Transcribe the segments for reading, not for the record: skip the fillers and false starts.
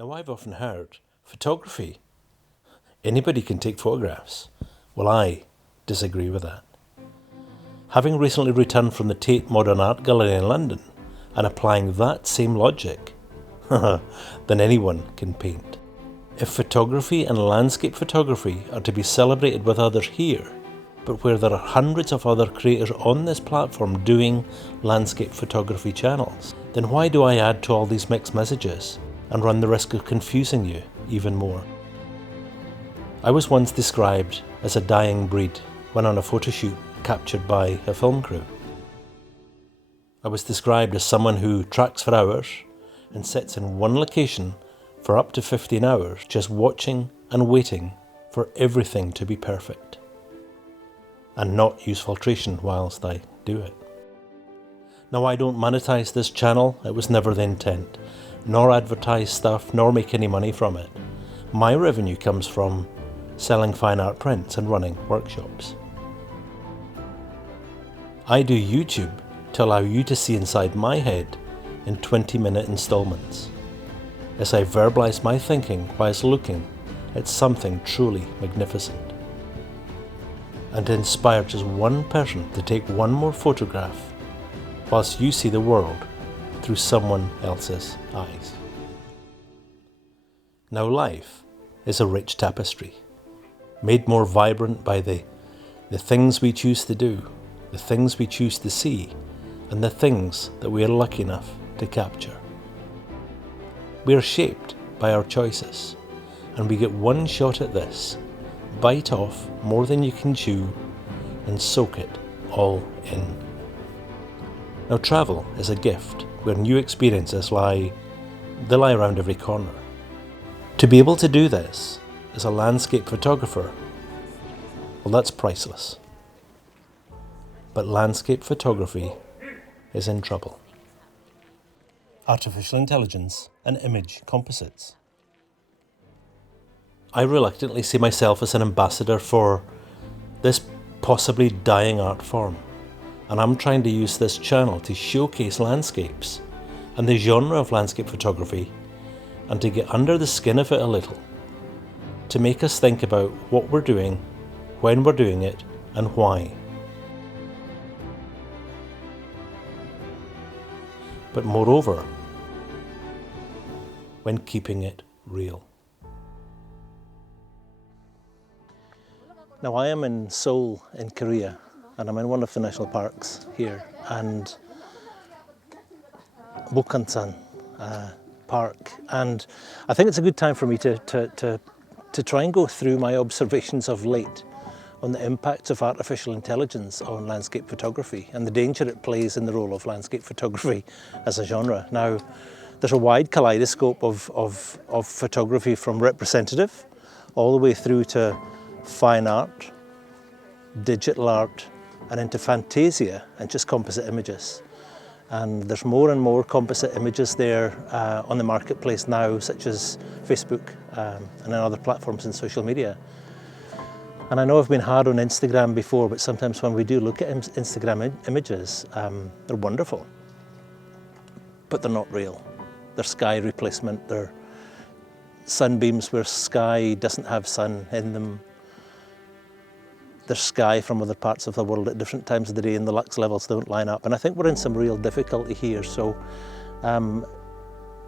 Now, I've often heard, photography, anybody can take photographs. Well, I disagree with that. Having recently returned from the Tate Modern Art Gallery in London and applying that same logic, then anyone can paint. If photography and landscape photography are to be celebrated with others here, but where there are hundreds of other creators on this platform doing landscape photography channels, then why do I add to all these mixed messages and run the risk of confusing you even more? I was once described as a dying breed when on a photo shoot captured by a film crew. I was described as someone who tracks for hours and sits in one location for up to 15 hours just watching and waiting for everything to be perfect, and not use filtration whilst I do it. Now, I don't monetize this channel, it was never the intent, nor advertise stuff, nor make any money from it. My revenue comes from selling fine art prints and running workshops. I do YouTube to allow you to see inside my head in 20-minute installments, as I verbalize my thinking whilst looking at something truly magnificent, and to inspire just one person to take one more photograph whilst you see the world through someone else's eyes. Now, life is a rich tapestry, made more vibrant by the things we choose to do, the things we choose to see, and the things that we are lucky enough to capture. We are shaped by our choices, and we get one shot at this. Bite off more than you can chew and soak it all in. Now, travel is a gift where new experiences lie around every corner. To be able to do this as a landscape photographer, well, that's priceless. But landscape photography is in trouble. Artificial intelligence and image composites. I reluctantly see myself as an ambassador for this possibly dying art form, and I'm trying to use this channel to showcase landscapes and the genre of landscape photography, and to get under the skin of it a little, to make us think about what we're doing, when we're doing it, and why. But moreover, when keeping it real. Now, I am in Seoul in Korea, and I'm in one of the national parks here, and Bukhansan Park, and I think it's a good time for me to try and go through my observations of late on the impacts of artificial intelligence on landscape photography and the danger it plays in the role of landscape photography as a genre. Now, there's a wide kaleidoscope of photography, from representative all the way through to fine art, digital art, and into fantasia and just composite images. And there's more and more composite images there on the marketplace now, such as Facebook and on other platforms in social media. And I know I've been hard on Instagram before, but sometimes when we do look at Instagram images, they're wonderful, but they're not real. They're sky replacement, they're sunbeams where sky doesn't have sun in them. There's sky from other parts of the world at different times of the day, and the lux levels don't line up. And I think we're in some real difficulty here. So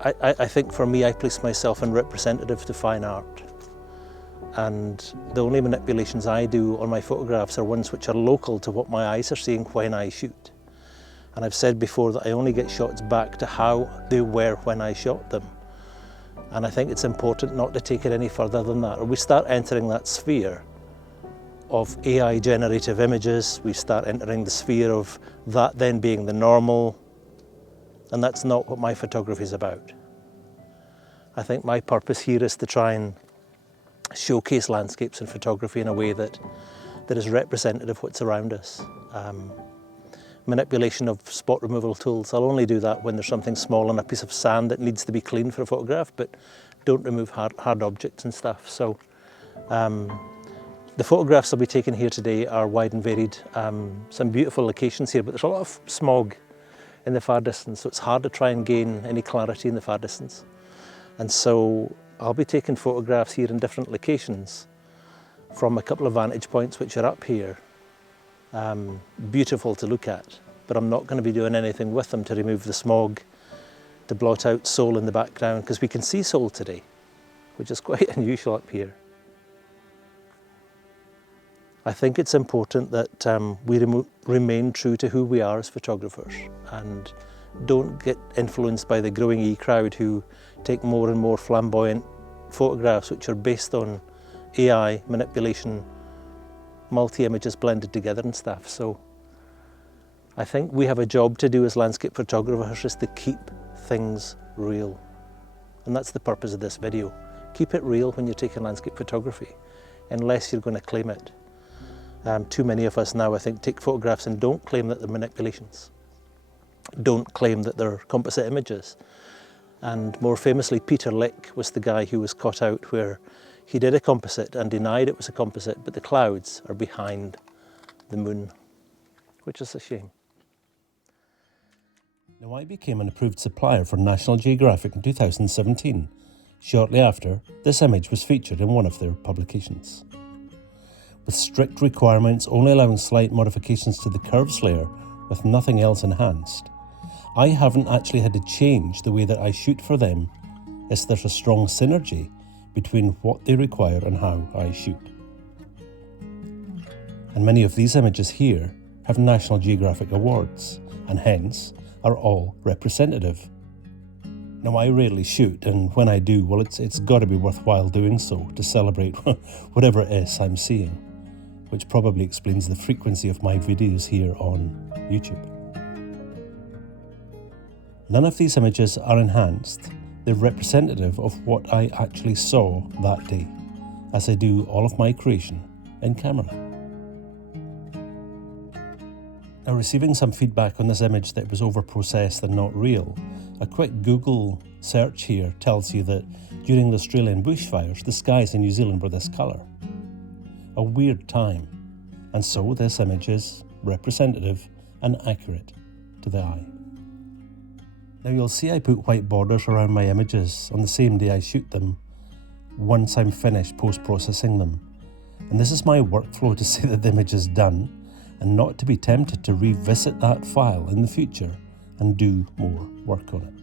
I think for me, I place myself in representative to fine art. And the only manipulations I do on my photographs are ones which are local to what my eyes are seeing when I shoot. And I've said before that I only get shots back to how they were when I shot them. And I think it's important not to take it any further than that, or we start entering that sphere of AI generative images, we start entering the sphere of that then being the normal, and that's not what my photography is about. I think my purpose here is to try and showcase landscapes and photography in a way that is representative of what's around us. Manipulation of spot removal tools, I'll only do that when there's something small on a piece of sand that needs to be cleaned for a photograph, but don't remove hard objects and stuff. So the photographs I'll be taking here today are wide and varied. Some beautiful locations here, but there's a lot of smog in the far distance, so it's hard to try and gain any clarity in the far distance. And so I'll be taking photographs here in different locations from a couple of vantage points which are up here. Beautiful to look at, but I'm not going to be doing anything with them to remove the smog, to blot out Seoul in the background, because we can see Seoul today, which is quite unusual up here. I think it's important that we remain true to who we are as photographers and don't get influenced by the growing e-crowd who take more and more flamboyant photographs which are based on AI manipulation, multi-images blended together and stuff. So I think we have a job to do as landscape photographers, is to keep things real. And that's the purpose of this video. Keep it real when you're taking landscape photography, unless you're going to claim it. Too many of us now, I think, take photographs and don't claim that they're manipulations. Don't claim that they're composite images. And more famously, Peter Lick was the guy who was caught out where he did a composite and denied it was a composite, but the clouds are behind the moon, which is a shame. Now, I became an approved supplier for National Geographic in 2017. Shortly after, this image was featured in one of their publications. With strict requirements only allowing slight modifications to the curves layer with nothing else enhanced, I haven't actually had to change the way that I shoot for them, as there's a strong synergy between what they require and how I shoot. And many of these images here have National Geographic awards, and hence are all representative. Now, I rarely shoot, and when I do, well, it's got to be worthwhile doing so to celebrate whatever it is I'm seeing, which probably explains the frequency of my videos here on YouTube. None of these images are enhanced. They're representative of what I actually saw that day, as I do all of my creation in camera. Now, receiving some feedback on this image that it was overprocessed and not real, a quick Google search here tells you that during the Australian bushfires, the skies in New Zealand were this colour. A weird time, and so this image is representative and accurate to the eye. Now, you'll see I put white borders around my images on the same day I shoot them, once I'm finished post-processing them. And this is my workflow to say that the image is done, and not to be tempted to revisit that file in the future and do more work on it.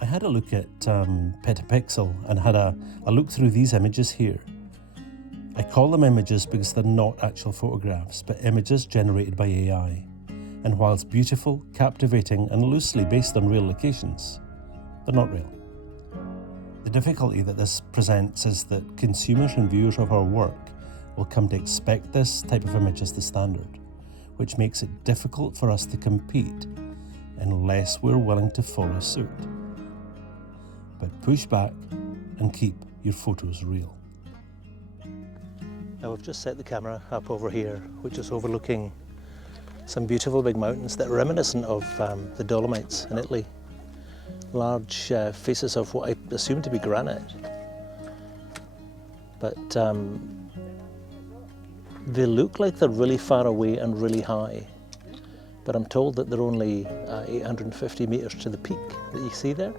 I had a look at Petapixel and had a look through these images here. I call them images because they're not actual photographs, but images generated by AI. And whilst beautiful, captivating, and loosely based on real locations, they're not real. The difficulty that this presents is that consumers and viewers of our work will come to expect this type of image as the standard, which makes it difficult for us to compete unless we're willing to follow suit. But push back and keep your photos real. Now, we've just set the camera up over here, which is overlooking some beautiful big mountains that are reminiscent of the Dolomites in Italy. Large faces of what I assume to be granite. But they look like they're really far away and really high. But I'm told that they're only 850 metres to the peak that you see there.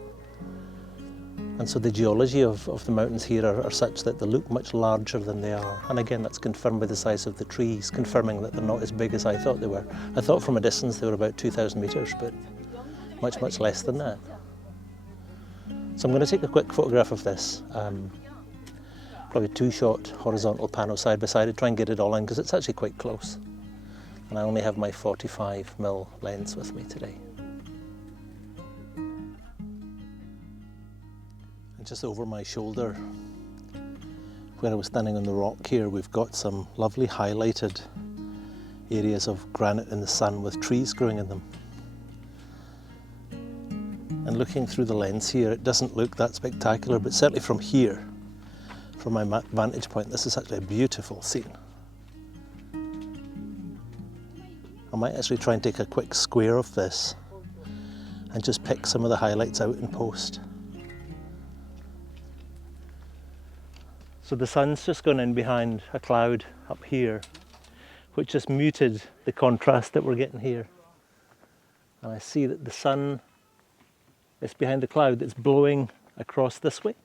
And so the geology of the mountains here are such that they look much larger than they are. And again, that's confirmed by the size of the trees, confirming that they're not as big as I thought they were. I thought from a distance they were about 2,000 metres, but much, much less than that. So I'm going to take a quick photograph of this. Probably a two-shot horizontal panel side by side to try and get it all in, because it's actually quite close. And I only have my 45mm lens with me today. And just over my shoulder, where I was standing on the rock here, we've got some lovely highlighted areas of granite in the sun with trees growing in them. And looking through the lens here, it doesn't look that spectacular, but certainly from here, from my vantage point, this is actually a beautiful scene. I might actually try and take a quick square of this and just pick some of the highlights out in post. So the sun's just gone in behind a cloud up here, which just muted the contrast that we're getting here. And I see that the sun It's behind the cloud that's blowing across this way.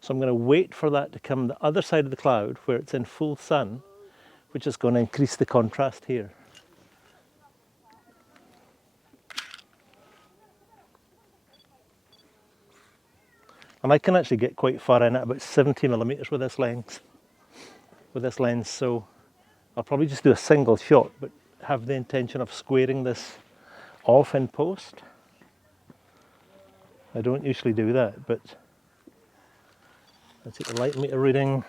So I'm going to wait for that to come the other side of the cloud where it's in full sun, which is going to increase the contrast here. And I can actually get quite far in at about 70 millimeters with this lens. So I'll probably just do a single shot, but have the intention of squaring this off in post. I don't usually do that, but I'll take the light meter reading.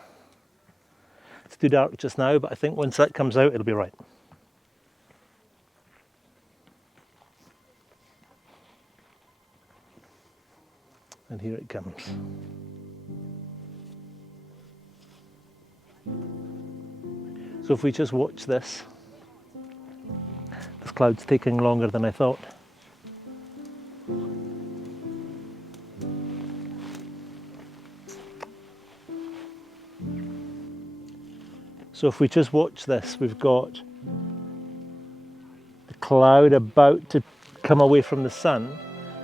It's too dark just now, but I think once that comes out, it'll be right. And here it comes. So if we just watch this cloud's taking longer than I thought. So if we just watch this, we've got the cloud about to come away from the sun,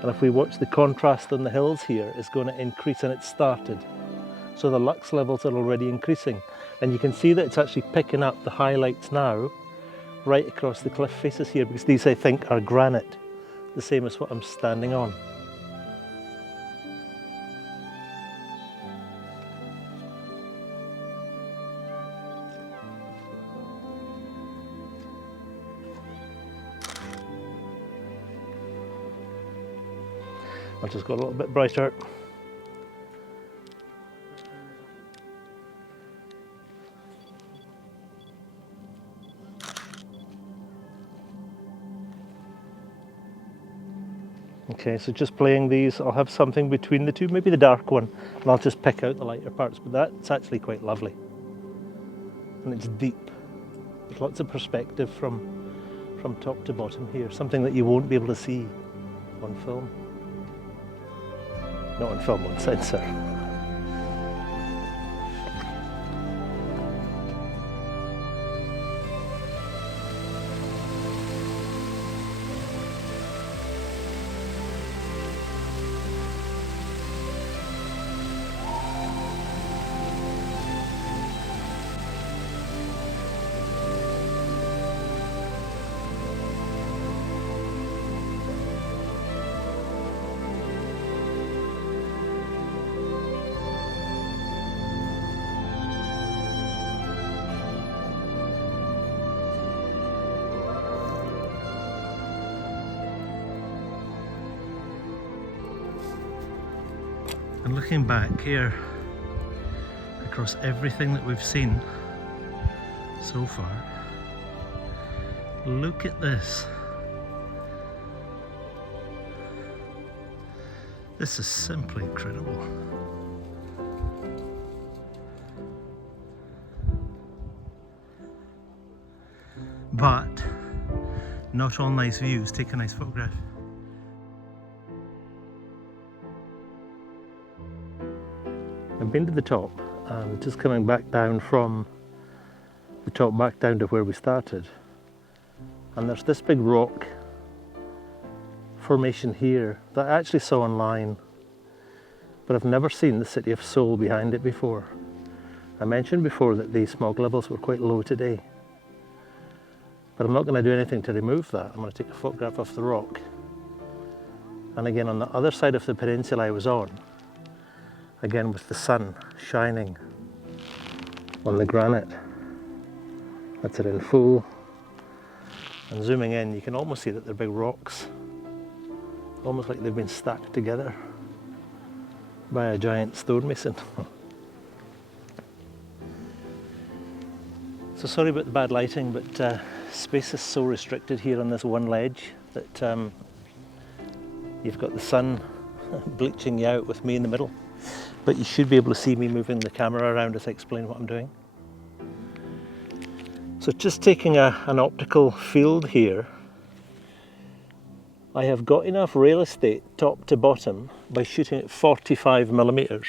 and if we watch the contrast on the hills here, it's going to increase, and it's started. So the lux levels are already increasing, and you can see that it's actually picking up the highlights now right across the cliff faces here, because these I think are granite, the same as what I'm standing on. I'll just go a little bit brighter. Okay, so just playing these, I'll have something between the two, maybe the dark one, and I'll just pick out the lighter parts, but that's actually quite lovely. And it's deep. There's lots of perspective from top to bottom here, something that you won't be able to see on film. Not on film, on sensor. And looking back here across everything that we've seen so far, look at this. This is simply incredible. But not all nice views take a nice photograph. I've been to the top and just coming back down from the top back down to where we started, and there's this big rock formation here that I actually saw online, but I've never seen the city of Seoul behind it before. I mentioned before that the smog levels were quite low today, but I'm not going to do anything to remove that. I'm going to take a photograph of the rock, and again on the other side of the peninsula I was on, again with the sun shining on the granite. That's it in full. And zooming in, you can almost see that they're big rocks, almost like they've been stacked together by a giant stonemason. So sorry about the bad lighting, but space is so restricted here on this one ledge that you've got the sun bleaching you out with me in the middle. But you should be able to see me moving the camera around as I explain what I'm doing. So just taking an optical field here, I have got enough real estate top to bottom by shooting at 45 millimeters.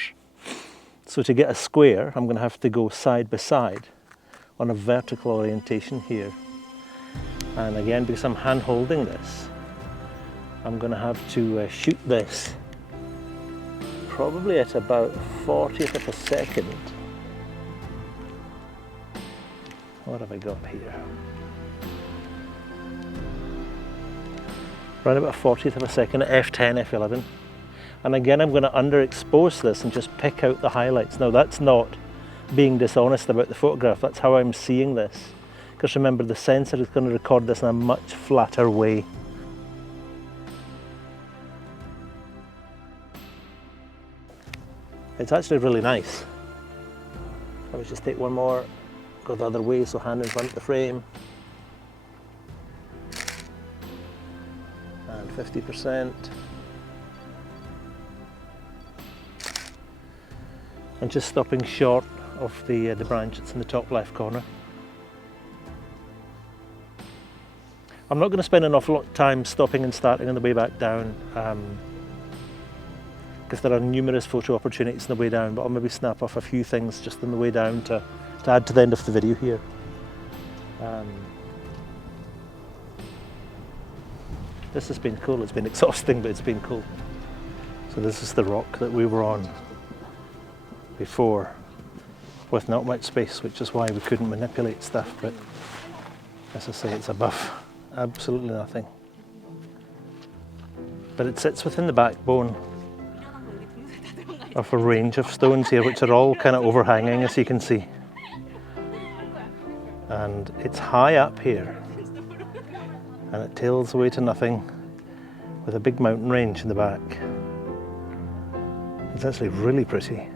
So to get a square, I'm going to have to go side by side on a vertical orientation here. And again, because I'm hand holding this, I'm going to have to shoot this probably at about 40th of a second. What have I got here? Around about 40th of a second at f10, f11. And again, I'm going to underexpose this and just pick out the highlights. Now that's not being dishonest about the photograph, that's how I'm seeing this. Because remember, the sensor is going to record this in a much flatter way. It's actually really nice. I would just take one more, go the other way, so hand in front of the frame. And 50%. And just stopping short of the branch that's in the top left corner. I'm not going to spend an awful lot of time stopping and starting on the way back down, because there are numerous photo opportunities on the way down, but I'll maybe snap off a few things just on the way down to add to the end of the video here. This has been cool. It's been exhausting, but it's been cool. So this is the rock that we were on before, with not much space, which is why we couldn't manipulate stuff, but as I say, it's above absolutely nothing. But it sits within the backbone of a range of stones here, which are all kind of overhanging, as you can see. And it's high up here, and it tails away to nothing with a big mountain range in the back. It's actually really pretty.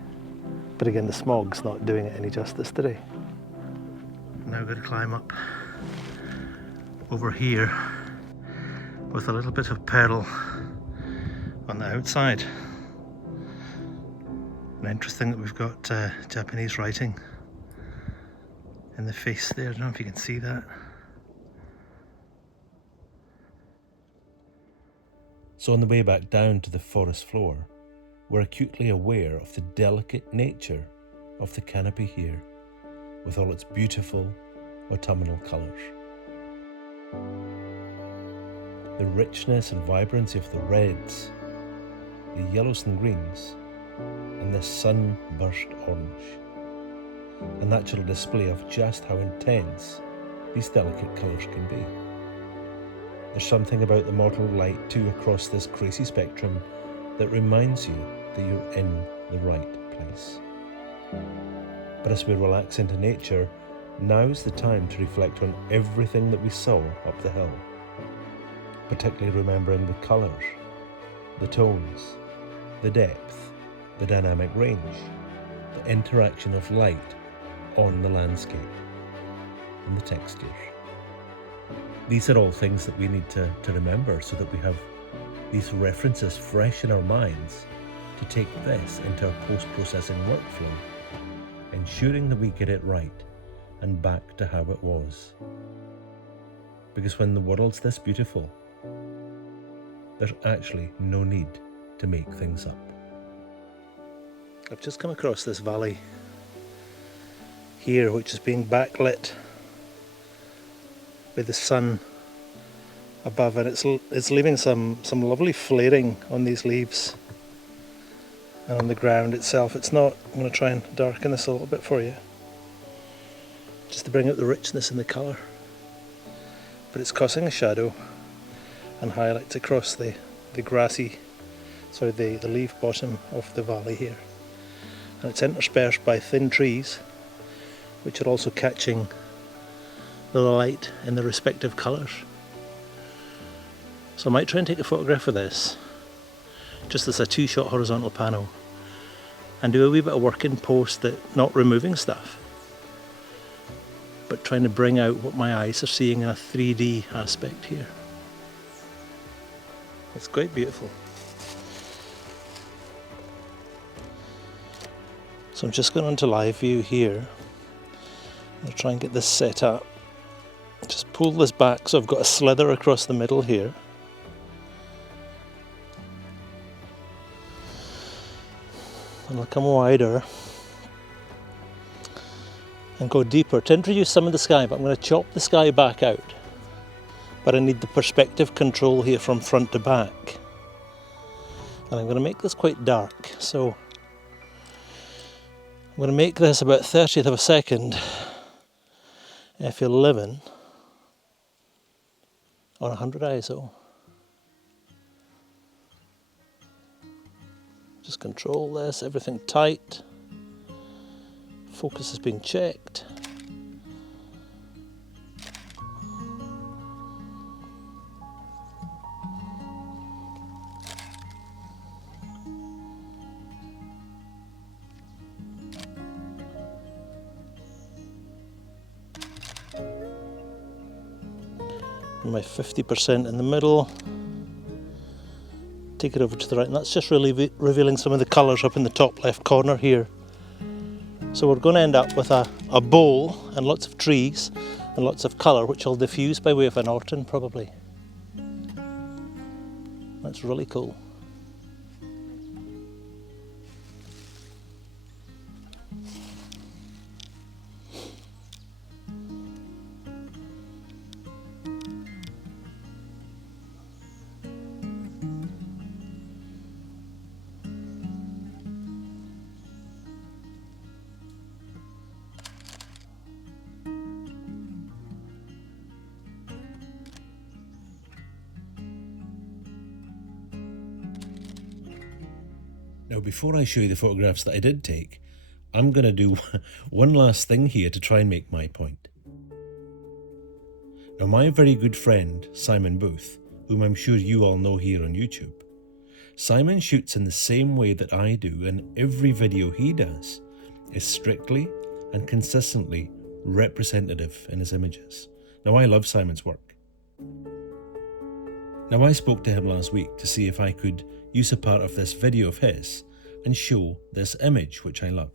But again, the smog's not doing it any justice today. Now we're going to climb up over here with a little bit of peril on the outside. And interesting that we've got Japanese writing in the face there. I don't know if you can see that. So on the way back down to the forest floor, we're acutely aware of the delicate nature of the canopy here, with all its beautiful autumnal colours. The richness and vibrancy of the reds, the yellows and greens, and this sunburst orange. A natural display of just how intense these delicate colours can be. There's something about the model light too across this crazy spectrum that reminds you that you're in the right place. But as we relax into nature, now's the time to reflect on everything that we saw up the hill, particularly remembering the colours, the tones, the depth, the dynamic range, the interaction of light on the landscape, and the textures. These are all things that we need to remember so that we have these references fresh in our minds to take this into our post-processing workflow, ensuring that we get it right and back to how it was. Because when the world's this beautiful, there's actually no need to make things up. I've just come across this valley here, which is being backlit by the sun above, and it's leaving some lovely flaring on these leaves and on the ground itself. It's not, I'm going to try and darken this a little bit for you, just to bring out the richness in the colour, but it's causing a shadow and highlights across the leaf bottom of the valley here, and it's interspersed by thin trees which are also catching the light in the respective colours. So I might try and take a photograph of this, just as a 2-shot horizontal panel, and do a wee bit of work in post, that not removing stuff, but trying to bring out what my eyes are seeing in a 3D aspect here. It's quite beautiful. So I'm just going on to live view here. I'll try and get this set up. Just pull this back so I've got a slither across the middle here. And I'll come wider and go deeper to introduce some of the sky, but I'm going to chop the sky back out but I need the perspective control here from front to back. And I'm going to make this quite dark, so I'm going to make this about 30th of a second f11 on 100 ISO. Just control this, everything tight. Focus has been checked. My 50% in the middle. Take it over to the right, and that's just really revealing some of the colours up in the top left corner here. So we're going to end up with a bowl and lots of trees and lots of colour, which will diffuse by way of an Orton probably. That's really cool. Now, before I show you the photographs that I did take, I'm going to do one last thing here to try and make my point. Now, my very good friend, Simon Booth, whom I'm sure you all know here on YouTube, Simon shoots in the same way that I do, and every video he does is strictly and consistently representative in his images. Now, I love Simon's work. Now, I spoke to him last week to see if I could use a part of this video of his and show this image, which I love.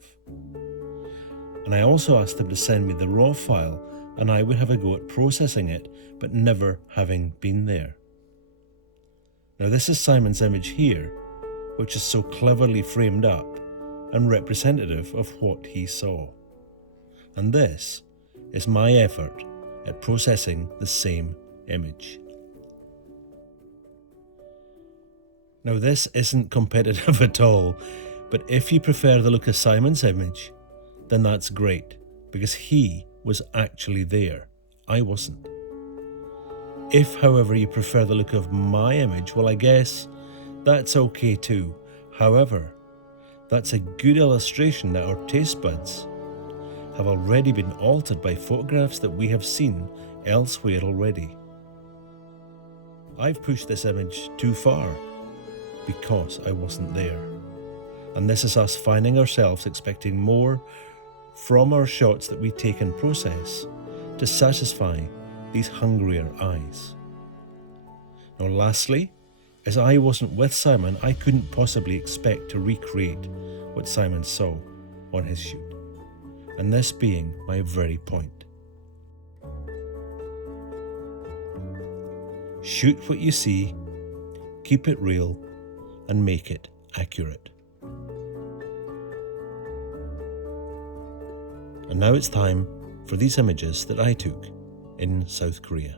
And I also asked him to send me the raw file and I would have a go at processing it, but never having been there. Now, this is Simon's image here, which is so cleverly framed up and representative of what he saw. And this is my effort at processing the same image. Now, this isn't competitive at all, but if you prefer the look of Simon's image, then that's great, because he was actually there. I wasn't. If, however, you prefer the look of my image, well, I guess that's okay too. However, that's a good illustration that our taste buds have already been altered by photographs that we have seen elsewhere already. I've pushed this image too far because I wasn't there. And this is us finding ourselves expecting more from our shots that we take and process to satisfy these hungrier eyes. Now, lastly, as I wasn't with Simon, I couldn't possibly expect to recreate what Simon saw on his shoot. And this being my very point. Shoot what you see, keep it real, and make it accurate. And now it's time for these images that I took in South Korea.